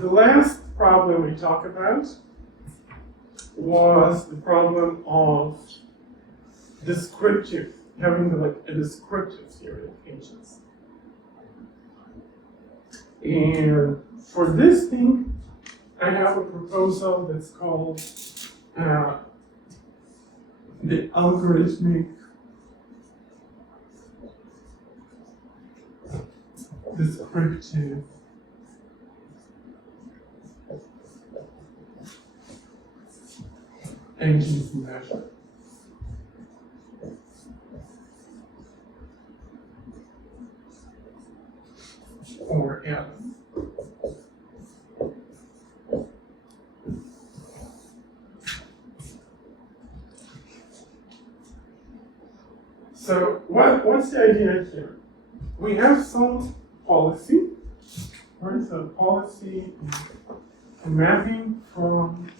the last problem we talked about was the problem of descriptive, having a descriptive theory of agents. And for this thing, I have a proposal that's called the Algorithmic Descriptive Agency Measure. Or F. So what's the idea here? We have some policy, right? So policy is a mapping from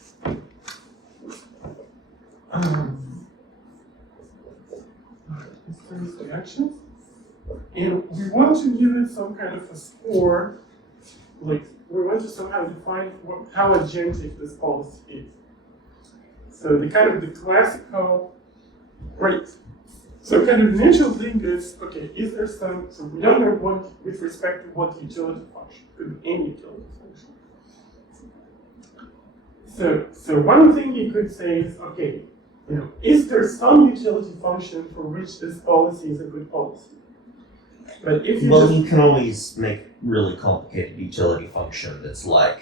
histories to actions, and we want to give it some kind of a score, like we want to somehow define how agentic this policy is. So the kind of the classical, right? So kind of the initial thing is, okay, is there some, so we don't know what, with respect to what utility function, could be any utility function. So one thing you could say is, okay, is there some utility function for which this policy is a good policy? But if you can always make really complicated utility function that's like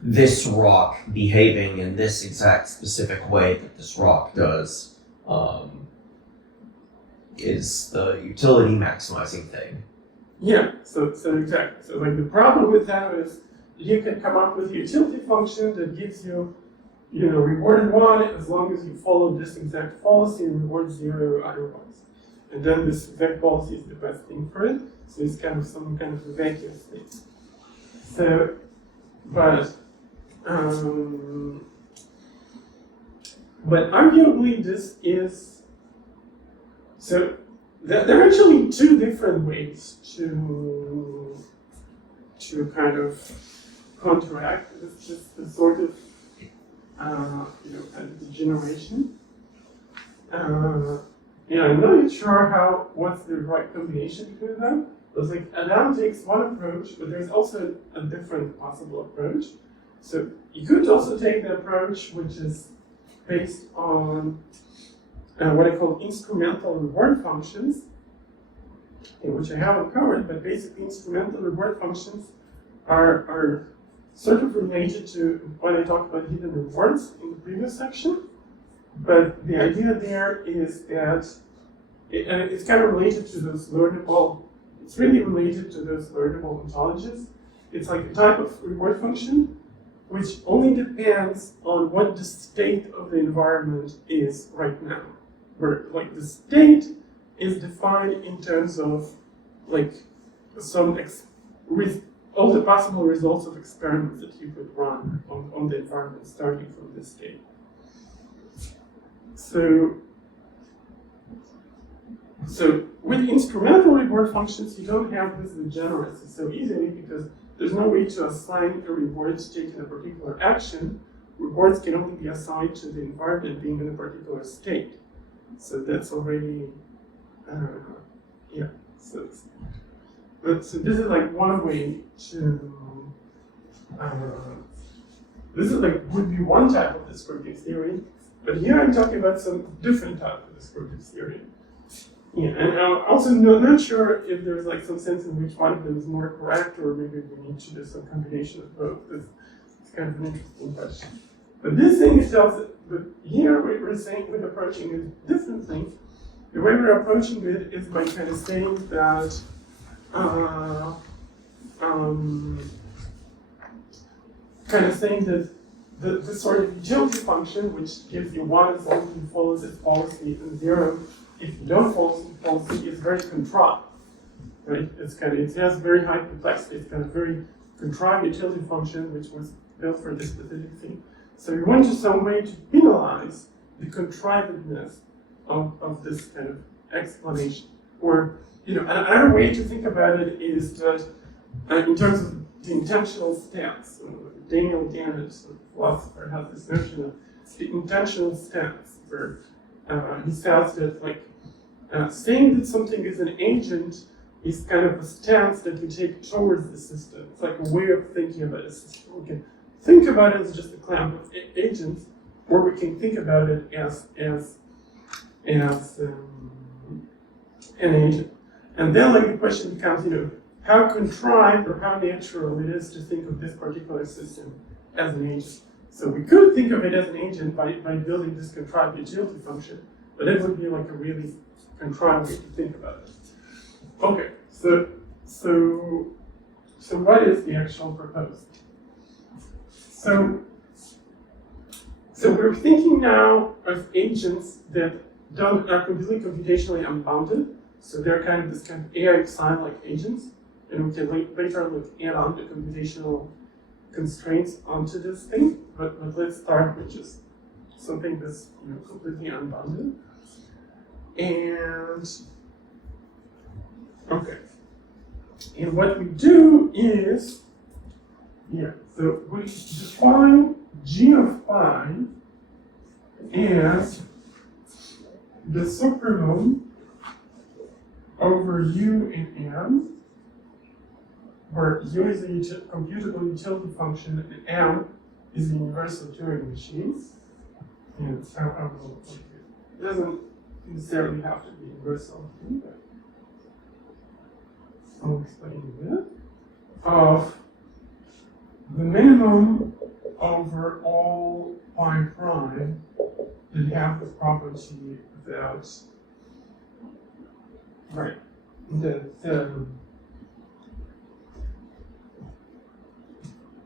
this rock behaving in this exact specific way that this rock does, is the utility maximizing thing. Yeah, so exactly. So like the problem with that is you can come up with a utility function that gives you, reward 1 as long as you follow this exact policy and reward 0 otherwise. And then this exact policy is the best thing for it. So it's kind of some kind of a vacuous thing. So, but arguably this is, so there are actually two different ways to kind of counteract this sort of kind of degeneration. I'm not sure what's the right combination between them. It's like Adam takes one approach, but there's also a different possible approach. So you could also take the approach which is based on what I call instrumental reward functions, which I haven't covered, but basically instrumental reward functions are sort of related to when I talked about hidden rewards in the previous section. But the idea there is that it's kind of related to those learnable, it's really related to those learnable ontologies. It's like a type of reward function which only depends on what the state of the environment is right now. Where like the state is defined in terms of like all the possible results of experiments that you could run on the environment starting from this state. So with instrumental reward functions, you don't have this degeneracy so easily because there's no way to assign a reward to take in a particular action. Rewards can only be assigned to the environment being in a particular state. So that's already, So this is like one way to, this is like would be one type of descriptive theory, but here I'm talking about some different type of descriptive theory. Yeah, and I'm also not sure if there's like some sense in which one of them is more correct, or maybe we need to do some combination of both. It's kind of an interesting question. But this thing tells it, but here we're saying we're approaching a different thing. The way we're approaching it is by kind of saying that the sort of utility function, which gives you 1 as long as you follow this policy, and 0 if you don't follow this policy, is very contrived, right? It has very high complexity. It's kind of very contrived utility function, which was built for this specific thing. So we want to some way to penalize the contrivedness of this kind of explanation. Or, another way to think about it is that in terms of the intentional stance. Daniel Dennett, a philosopher, has this notion of the intentional stance, where he says that saying that something is an agent is kind of a stance that we take towards the system. It's like a way of thinking about a system. We can think about it as just a clamp of agents, or we can think about it as an agent. And then the question becomes, how contrived or how natural it is to think of this particular system as an agent. So we could think of it as an agent by building this contrived utility function, but it would be like a really contrived way to think about it. Okay, so what is the actual proposal? So we're thinking now of agents that are completely computationally unbounded. So they're kind of this kind of AIXI-like agents, and we can later add on the computational constraints onto this thing. But let's start with just something that's completely unbounded. And okay, and what we do is, so we define G of phi as the supremode over U in M, where U is a computable utility function and M is the universal Turing machine. And it doesn't necessarily have to be universal, but I'll explain a bit. Of the minimum over all phi prime that have the property that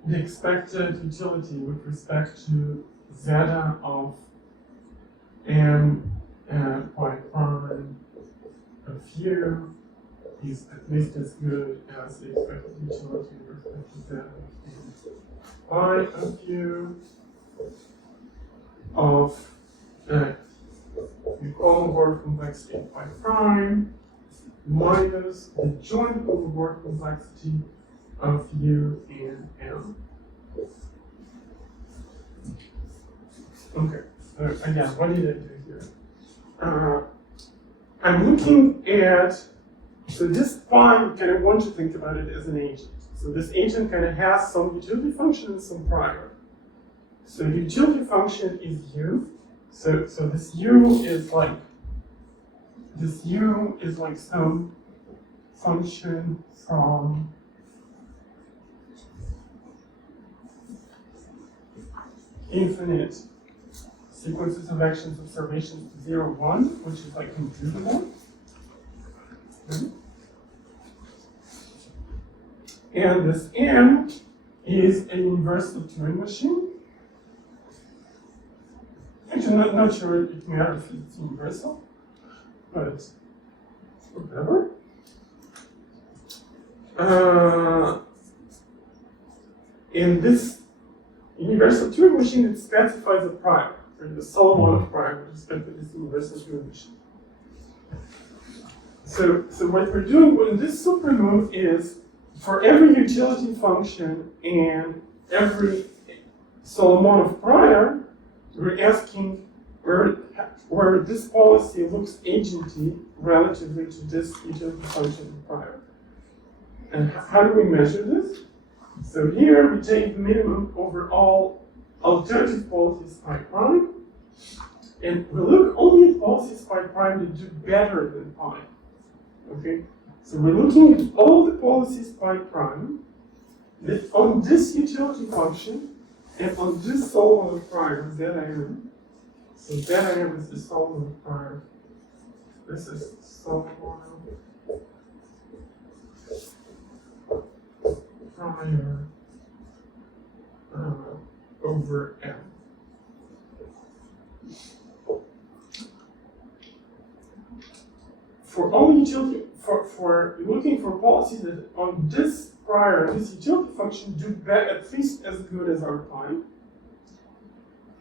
the expected utility with respect to zeta of m and phi prime of u is at least as good as the expected utility with respect to zeta of phi of u of the Kolmogorov complexity of phi prime minus the joint Kolmogorov complexity of u and m. Okay, so again, what did I do here? I'm looking at, so this phi, you kind of want to think about it as an agent. So this agent kind of has some utility function and some prior. So the utility function is u. So this u is like some function from infinite sequences of actions observations to 0, 1, which is like computable. Okay. And this M is a universal Turing machine. Actually, not sure it matters if it's universal, but whatever. In this universal Turing machine, it specifies a prior, or the Solomon of prior with respect to this universal Turing machine. So what we're doing with this supremode is, for every utility function and every Solomon of prior, we're asking where this policy looks agenty relatively to this utility function of prior. And how do we measure this? So here we take the minimum over all alternative policies phi prime, and we look only at policies phi prime that do better than pi. Okay? So we're looking at all the policies phi prime that on this utility function and on this Solomon of prior, zeta m. So zeta m is the Solomon of prior. This is Solomon prior over m. For all utility, for looking for policies that on this prior, this utility function do at least as good as our pi,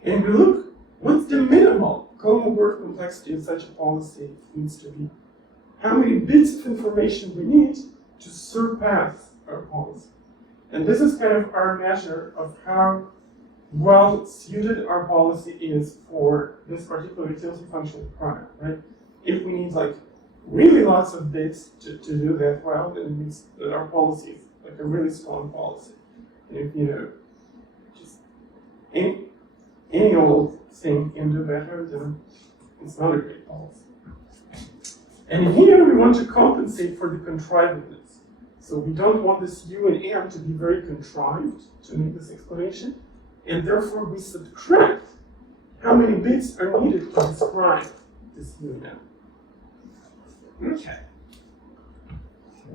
and we look what's the minimal Kolmogorov complexity of such a policy needs to be. How many bits of information we need to surpass our policy. And this is kind of our measure of how well suited our policy is for this particular utility function product, right? If we need like really lots of bits to do that well, then it means that our policy is like a really strong policy. And if just any old thing can do better, then it's not a great policy. And here we want to compensate for the contrivedness. So we don't want this U and M to be very contrived to make this explanation, and therefore we subtract how many bits are needed to describe this U and M. Okay.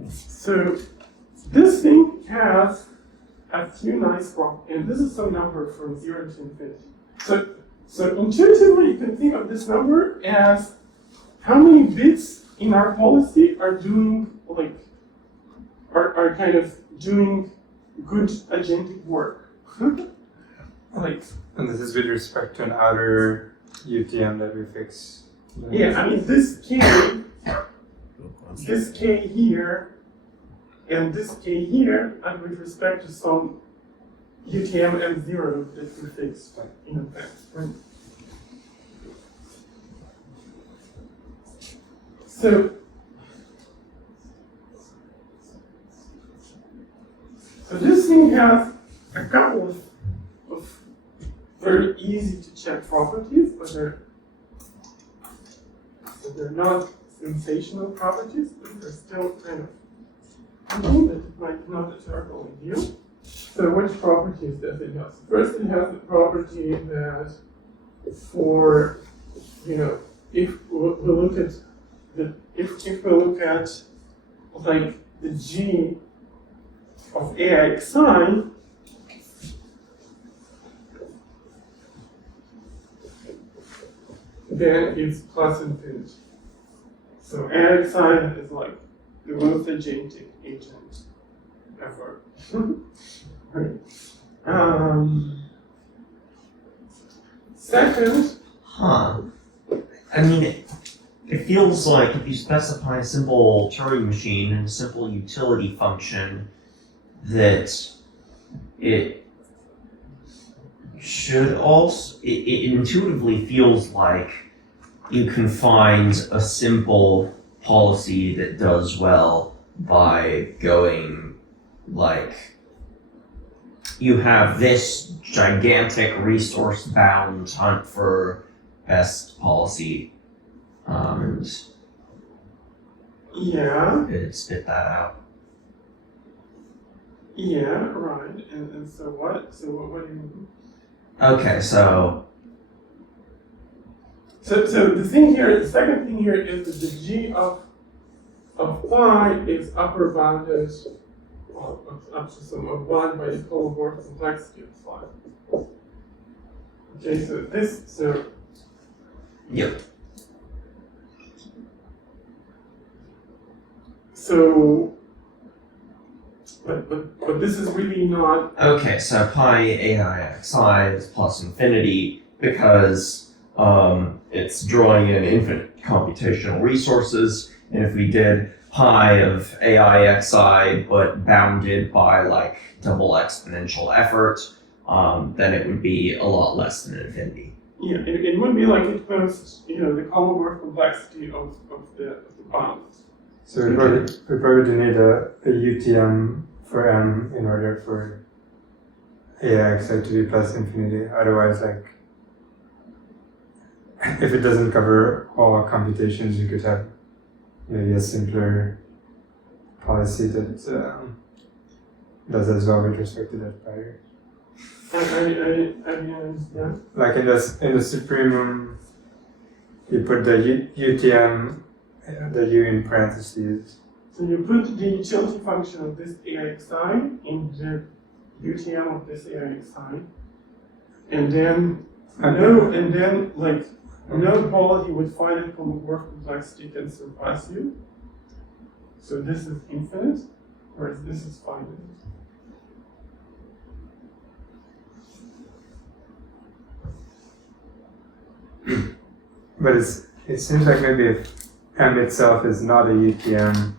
So this thing has a few nice properties, and this is some number from 0 to infinity. So intuitively you can think of this number as how many bits in our policy are doing are kind of doing good agentic work. Like, And this is with respect to an outer UTM that we fix. yeah, I mean this k here, and this k here, and with respect to some UTM M0 that we fixed in advance, right? So this thing has a couple of very easy to check properties, but they're not sensational properties, but they're still kind of something that it might not a terrible idea. So which properties does it have? First, it has the property that for, if we look at if we look at like the G of AIXI, then it's plus infinity. So AIXI is like the most agentic agent ever. Right. Second. I mean, it feels like if you specify a simple Turing machine and a simple utility function, that it should also, it intuitively feels like you can find a simple policy that does well by going like, you have this gigantic resource bound hunt for best policy, and Yeah. it spit that out. Yeah, right. And so what? So what do you mean? Okay, so So the thing here, the second thing here is that the G of phi is upper bounded up to some of 1 by the holomorphic complexity of phi. Okay, so yep. So but this is really not. Okay, so pi AIXI is plus infinity because it's drawing in infinite computational resources, and if we did pi of AIXI but bounded by like double exponential effort, then it would be a lot less than infinity. Yeah, it would be like it posts, the holomorphic complexity of the bounds. So we probably do need a UTM for M in order for AIXI to be plus infinity. Otherwise, like, if it doesn't cover all computations, you could have maybe a simpler policy that does as well with respect to that pair. I understand. Like in the supremum, you put the UTM, the U in parentheses. So you put the utility function of this AIXI in the UTM of this AIXI, and then no quality with finite holomorphic complexity can surpass you. So this is infinite, whereas this is finite. But it seems like maybe if M itself is not a UTM,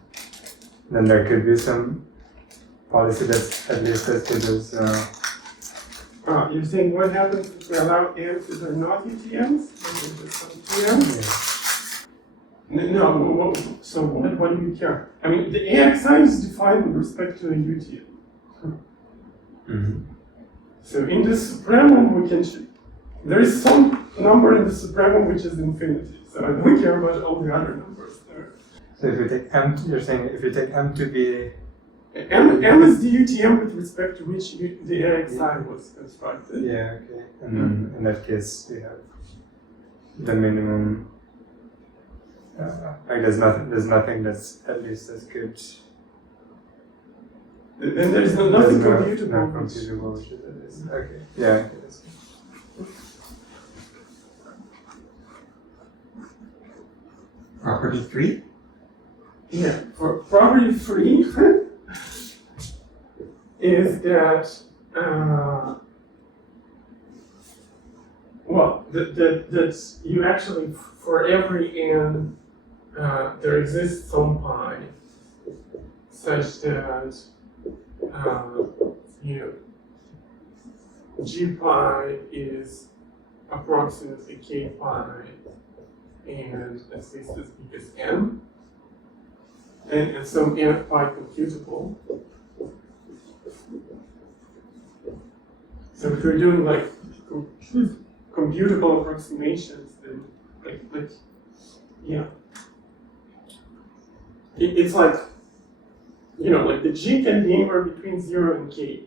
then there could be some policy that's at least tested as You're saying what happens if we allow AIMs that are not UTMs? No, so what do you care? I mean, the AIXI is defined with respect to a UTM. So in the supremum, we can there is some number in the supremum which is infinity. So I don't care about all the other numbers there. so if you take M, you're saying if you take M to be M is the UTM with respect to which the AIXI was constructed. yeah, okay. And then in that case we have the minimum like there's nothing that's at least as good. Then there's nothing There's computable. no computable, which is okay. Yeah, okay, that's good. Property 3? Yeah, for property 3 is that that you actually for every n there exists some pi such that g pi is approximately k pi and at least as big as n, and some n pi computable. So if you're doing like computable approximations, then like yeah, it's like like the g can be anywhere between 0 and k,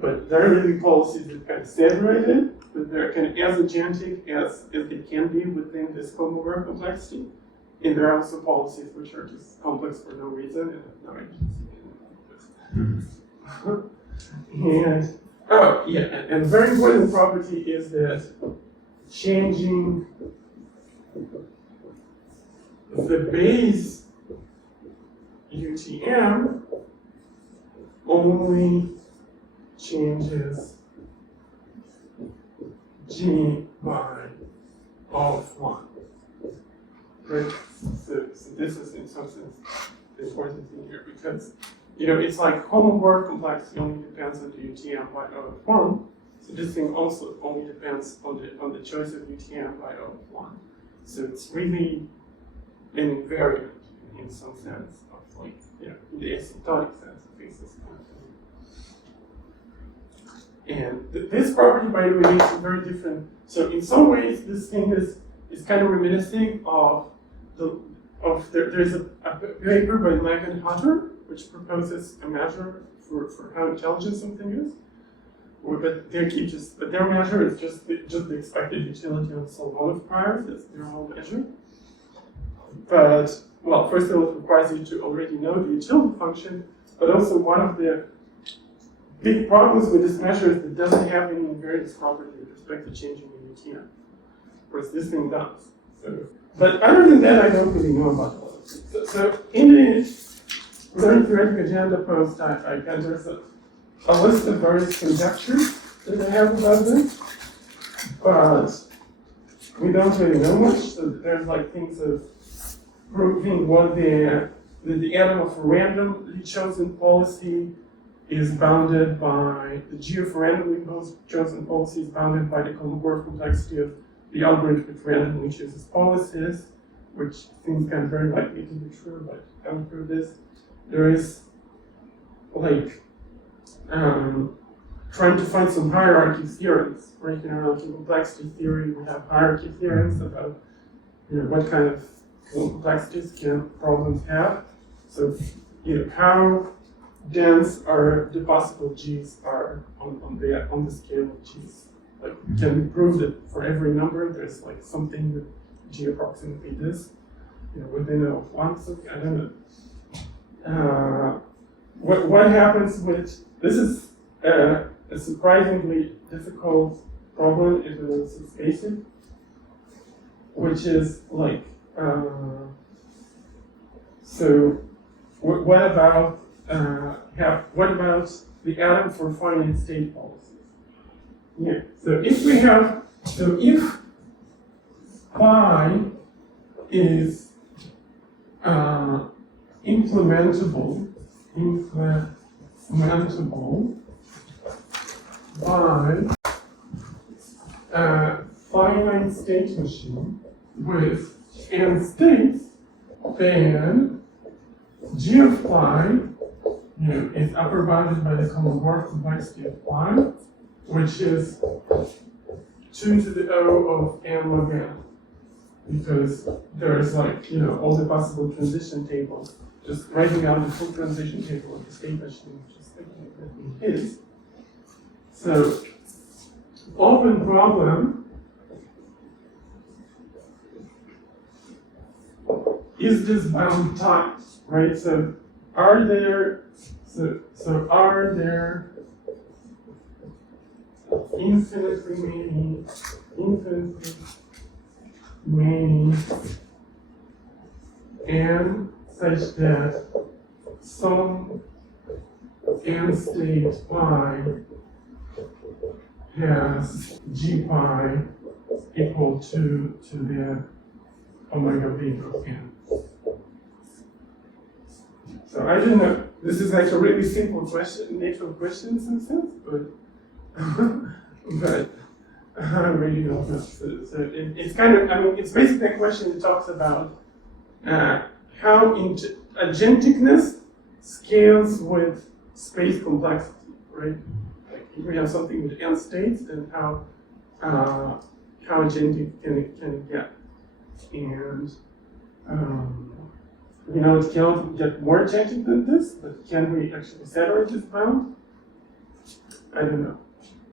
but there are really policies that kind of separate it, but they're kind of as agentic as it can be within this homomorph complexity. And there are also policies which are just complex for no reason and have no agency. And and a very important property is that changing the base UTM only changes g by of 1. Right? So this is in some sense the important thing here, because it's like homomorph complexity only depends on the UTM by O of 1. So this thing also only depends on the choice of UTM by O of 1. So it's really an invariant in some sense of like in the asymptotic sense of basis. And this property, by the way, makes it very different. So in some ways, this thing is kind of reminiscing of there's a paper by Lang and Hutter which proposes a measure for how intelligent something is. But their measure is just the expected utility on some one of priors. That's their whole measure. But well, first of all, it requires you to already know the utility function. But also one of the big problems with this measure is that it doesn't have any invariance property with respect to changing the UTM. Whereas this thing does. But other than that, I don't really know about all of it. So in the learning theoretic agenda post, there's a list of various conjectures that I have about this, but we don't really know much. So there's like things of proving what the atom of a randomly chosen policy is bounded by the G of a randomly chosen policy is bounded by the homomorph complexity of the algorithm which randomly chooses policies, which seems kind of very likely to be true, but I haven't proved this. There is like trying to find some hierarchy theorems, right? In complexity theory, we have hierarchy theorems about what kind of complexities can problems have. So how dense are the possible G's are on the scale of G's. Like, can we prove that for every number there's like something with G approximately this, within a of 1? So I don't know. What happens with this is a surprisingly difficult problem in analysis basic, which is like so. What about the atom for finite state policies? Yeah. So if phi is implementable manageable by a finite state machine with n states, then g of phi is upper bounded by the common dwarf complexity of phi, which is 2 to the O of n log n. Because there's like, all the possible transition tables. Just writing out the full transition table of the state machine, which is thinking that it is. So, open problem is this bound tight, right? So are there infinitely many n such that some n state pi has g pi equal to the omega beta of n. So I don't know. This is like a really simple question, natural question in some sense, but but I really don't know. So it's kind of, it's basically a question that talks about how agenticness scales with space complexity, right? Like if we have something with n states, then how agentic can it get? And it cannot get more agentic than this, but can we actually separate this bound? I don't know.